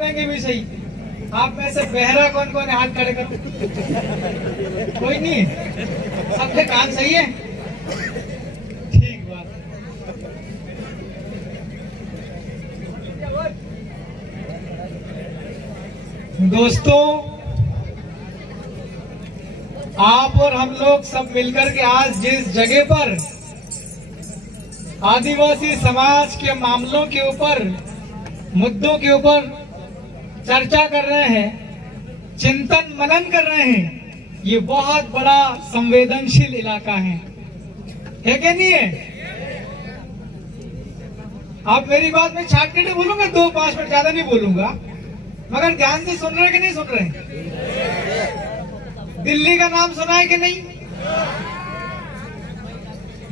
सुनेंगे भी सही। आप में से बहरा कौन कौन है? हाथ खड़े करो। कोई नहीं, सबके कान सही है। ठीक बात। दोस्तों, आप और हम लोग सब मिलकर के आज जिस जगह पर आदिवासी समाज के मामलों के ऊपर, मुद्दों के ऊपर चर्चा कर रहे हैं, चिंतन मनन कर रहे हैं, ये बहुत बड़ा संवेदनशील इलाका है कि नहीं है? आप मेरी बात में छाट के नहीं बोलूंगा, 2-5 मिनट ज्यादा नहीं बोलूंगा, मगर ध्यान से सुन रहे हैं कि नहीं सुन रहे हैं? दिल्ली का नाम सुना है कि नहीं?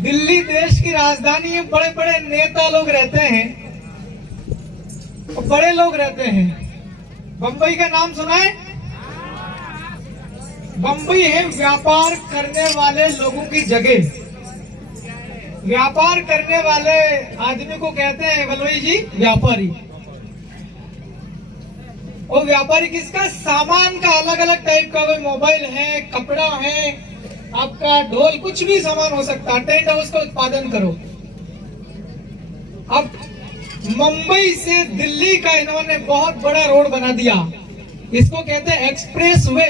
दिल्ली देश की राजधानी है, बड़े बड़े नेता लोग रहते हैं, बड़े लोग रहते हैं। बंबई का नाम सुना है? बंबई है व्यापार करने वाले लोगों की जगह। व्यापार करने वाले आदमी को कहते हैं बलवई जी व्यापारी। वो व्यापारी किसका? सामान का, अलग अलग टाइप का, कोई मोबाइल है, कपड़ा है, आपका ढोल, कुछ भी सामान हो सकता है। टेंट हाउस का उत्पादन करो। अब मुंबई से दिल्ली का इन्होंने बहुत बड़ा रोड बना दिया, इसको कहते हैं एक्सप्रेस वे।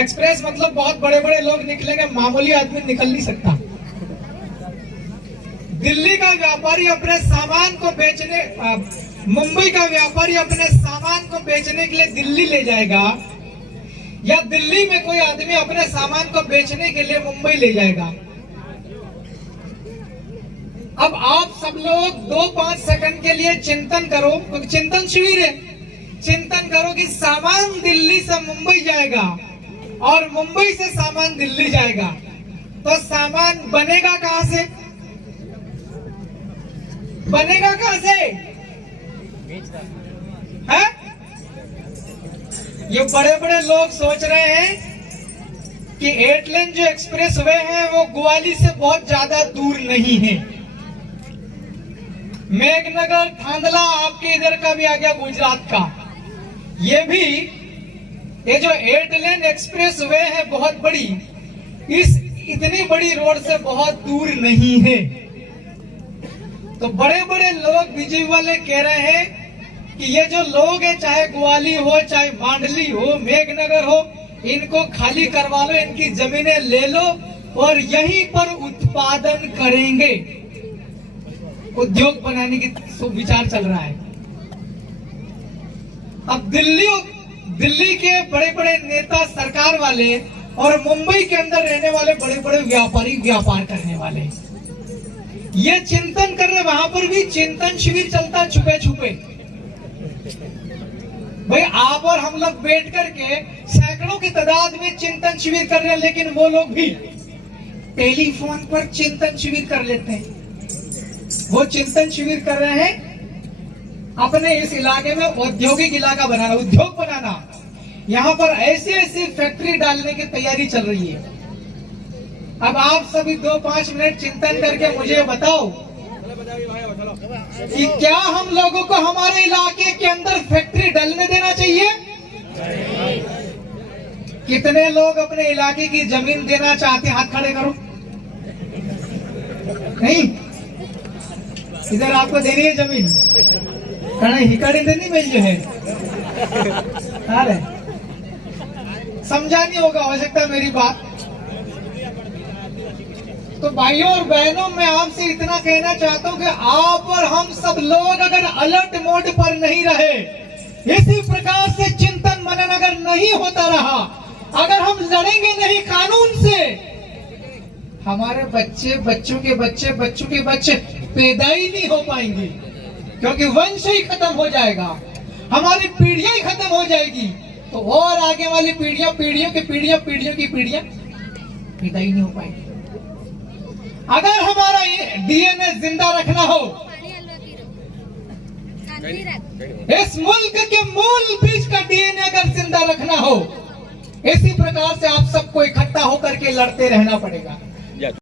एक्सप्रेस मतलब बहुत बड़े बड़े लोग निकलेंगे, मामूली आदमी निकल नहीं सकता। दिल्ली का व्यापारी अपने सामान को बेचने, मुंबई का व्यापारी अपने सामान को बेचने के लिए दिल्ली ले जाएगा, या दिल्ली में कोई आदमी अपने सामान को बेचने के लिए मुंबई ले जाएगा। अब आप सब लोग 2-5 सेकंड के लिए चिंतन करो, चिंतन शिविर है, चिंतन करो कि सामान दिल्ली से मुंबई जाएगा और मुंबई से सामान दिल्ली जाएगा, तो सामान बनेगा कहां से? बनेगा कहां से? है? ये बड़े बड़े लोग सोच रहे हैं कि 8 लेन जो एक्सप्रेस वे है वो ग्वालियर से बहुत ज्यादा दूर नहीं है। मेघनगर, थांदला आपके इधर का भी आ गया, गुजरात का। ये भी, ये जो 8 लेन एक्सप्रेस वे है बहुत बड़ी, इस इतनी बड़ी रोड से बहुत दूर नहीं है। तो बड़े बड़े लोग बीजेपी वाले कह रहे हैं कि ये जो लोग हैं, चाहे ग्वालियर हो, चाहे मांडली हो, मेघनगर हो, इनको खाली करवा लो, इनकी जमीनें ले लो और यहीं पर उत्पादन करेंगे। उद्योग बनाने की विचार चल रहा है। अब दिल्ली के बड़े बड़े नेता, सरकार वाले, और मुंबई के अंदर रहने वाले बड़े बड़े व्यापारी, व्यापार करने वाले, ये चिंतन कर रहे। वहां पर भी चिंतन शिविर चलता छुपे छुपे। भाई आप और हम लोग बैठ करके सैकड़ों की तादाद में चिंतन शिविर कर रहे हैं, लेकिन वो लोग भी टेलीफोन पर चिंतन शिविर कर लेते हैं। वो चिंतन शिविर कर रहे हैं अपने इस इलाके में औद्योगिक इलाका बनाना, उद्योग बनाना, यहाँ पर ऐसी ऐसी फैक्ट्री डालने की तैयारी चल रही है। अब आप सभी 2-5 मिनट चिंतन करके मुझे बताओ कि क्या हम लोगों को हमारे इलाके के अंदर फैक्ट्री डालने देना चाहिए? कितने लोग अपने इलाके की जमीन देना चाहते हैं? हाथ खड़े करो। नहीं, इधर आपको देनी है जमीन, हिकड़ी देनी मिल जो है। अरे समझा नहीं होगा, हो सकता है मेरी बात। तो भाइयों और बहनों, मैं आपसे इतना कहना चाहता हूं कि आप और हम सब लोग अगर अलर्ट मोड पर नहीं रहे, इसी प्रकार से चिंतन मनन अगर नहीं होता रहा, अगर हम लड़ेंगे नहीं कानून से, हमारे बच्चे, बच्चों के बच्चे, बच्चों के बच्चे पैदा ही नहीं हो पाएंगे, क्योंकि वंश ही खत्म हो जाएगा, हमारी पीढ़ियां ही खत्म हो जाएगी। तो और आगे वाली पीढ़ियां, पीढ़ियों की पीढ़ियां, पीढ़ियों की पीढ़ियां पैदा ही नहीं हो पाएगी। अगर हमारा डीएनए जिंदा रखना हो, इस मुल्क के मूल बीज का डीएनए अगर जिंदा रखना हो, इसी प्रकार से आप सबको इकट्ठा होकर के लड़ते रहना पड़ेगा।